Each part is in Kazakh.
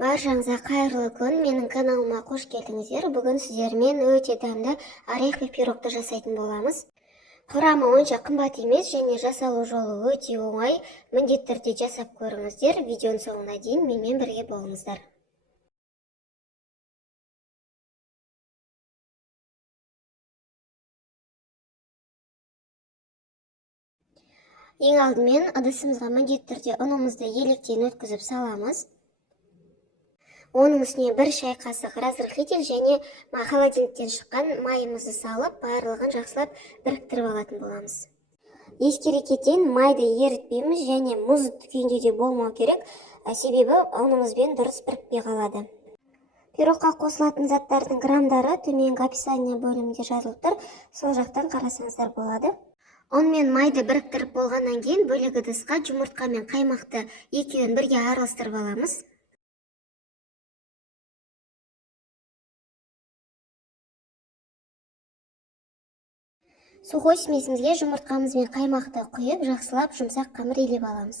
Баршаңызға қайырлы күн, менің каналыма қош келдіңіздер. Бүгін сіздермен өте дәмді ореховый пирогты жасайтын боламыз. Құрамы онша қымбат емес және жасалу жолы өте оңай. Міндетті түрде жасап көріңіздер. Видеоның соңына дейін менімен бірге болыңыздар. Ең алдымен ыдысымызға міндетті түрде ұнымызды електен өткізіп саламыз. Оның үстіне 1 шай қасық разрыхлитель және холодильниктен шыққан майымызды салып, барлығын жақсылап біріктіріп алатын боламыз. Ескере кетейін, майды ерітпейміз және мұз күйінде де болмау керек, себебі ұнымызбен дұрыс бірікпей қалады. Пирогқа қосылатын заттардың грамдары төменгі описание бөлімінде жазылып тұр, сол жақтан қарасаңыздар болады. Он мен майды біріктіріп болғаннан кейін бөлек ыдысқа жұмыртқа мен қаймақты екеуін бірге араластырып аламыз. Сухой смесімізге жұмыртқамыз бен қаймақты құйып, жақсылап жұмсақ қамыр илеп аламыз.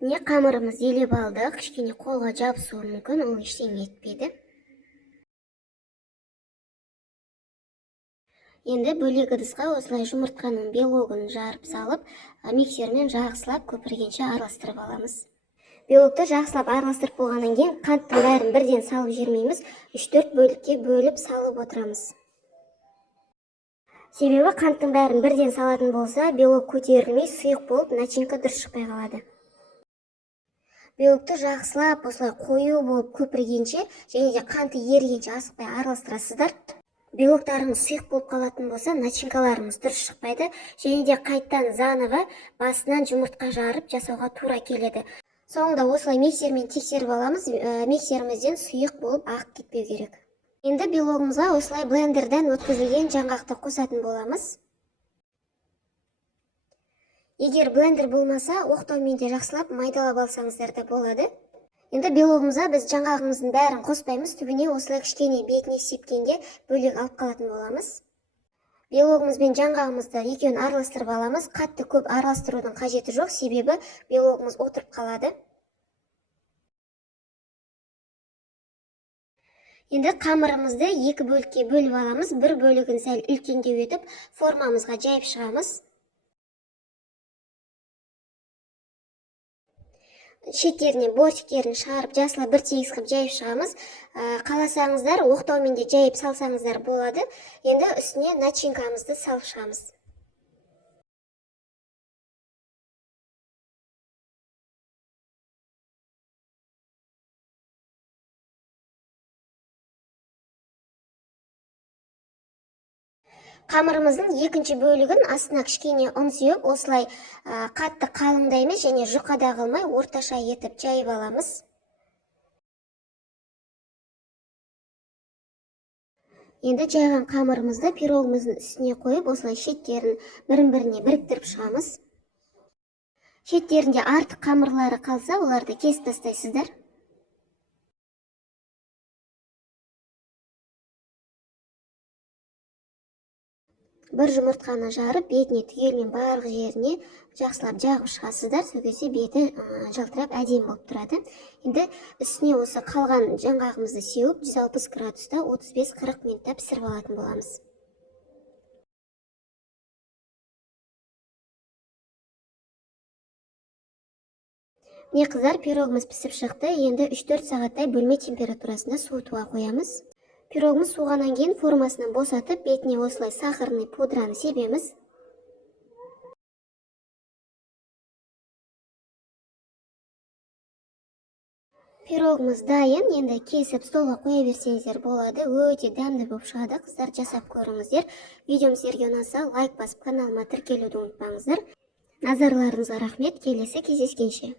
Не қамырымыз елеп алдық, кішкене қолға жабысуы мүмкін, ол ештеңе етпейді. Енді бөлек ыдысқа осылай жұмыртқаның белогын жарып салып, миксермен жақсылап көпіргенше араластырып аламыз. Белокты жақсылап араластырып болғаннан кейін қанттың бәрін бірден салып жібермейміз, 3-4 бөлікке бөліп салып отырамыз. Себебі қанттың бәрін бірден салатын болса, белок көтерілмей, сұйық болып, начинка дұрыс шықпай қалады. Белокты жақсылап осылай қою болып көпіргенше және де қанты ерігенше асықпай араластырасыздар. Белоктарыңыз сұйық болып қалатын болса, начинкаларымыз дұрыс шықпайды және де қайттан заново басынан жұмыртқа жарып жасауға тура келеді. Соңында осылай миксермен тексеріп аламыз, миксерімізден сұйық болып ағып кетпеу керек. Енді белогымызға осылай блендерден өткізілген жаңғақты қосатын боламыз. Егер блендер болмаса, оқтаумен де жақсылап майдалап алсаңыздар да болады. Енді белогымызға біз жаңғағымыздың бәрін қоспаймыз, түбіне осылай кішкене бетіне сепкенде бөлек алып қалатын боламыз. Белогымыз бен жаңғағымызды екеуін араластырып аламыз. Қатты көп араластырудың қажеті жоқ, себебі белогымыз отырып қалады. Енді қамырымызды 2 бөлікке бөліп аламыз. Бір бөлігін сәл үлкендеу етіп, формамызға жайып шығамыз. Шеттеріне бортиктерін шығарып, жасылап бір тегіс қылып жайып шығамыз. Қаласаңыздар, оқтаумен де жайып салсаңыздар болады. Енді үстіне начинкамызды салып шығамыз. Қамырымыздың екінші бөлігін астына кішкене ұн сеуіп, осылай қатты қалыңда емес және жұқада қылмай орташа етіп жайып аламыз. Енді жайған қамырымызды пирогымыздың үстіне қойып, осылай шеттерін бірін-біріне біріктіріп шығамыз. Шеттерінде артық қамырлары қалса, оларды кесіп тастайсыздар. Бір жұмыртқаны жарып, бетіне түгелмен барлық жеріне жақсылап жағып шығасыздар, сол кезде беті жалтырап әдемі болып тұрады. Енді үстіне осы қалған жаңғағымызды сеуіп, 160 градуста 35-40 минутта пісіріп алатын боламыз. Міне қыздар, пирогымыз пісіп шықты. Енді 3-4 сағаттай бөлме температурасында суытуға қоямыз. Пирогымыз суығаннан кейін формасынан босатып, бетіне осылай сахарный пудраны себеміз. Пирогымыз дайын, енді кесіп столға қоя берсеңіздер болады. Өте дәмді болып шығады, қыздар, жасап көріңіздер. Видеом сіздерге ұнаса, лайк басып, каналыма тіркелуді ұмытпаңыздар. Назарларыңызға рахмет, келесі кездескенше.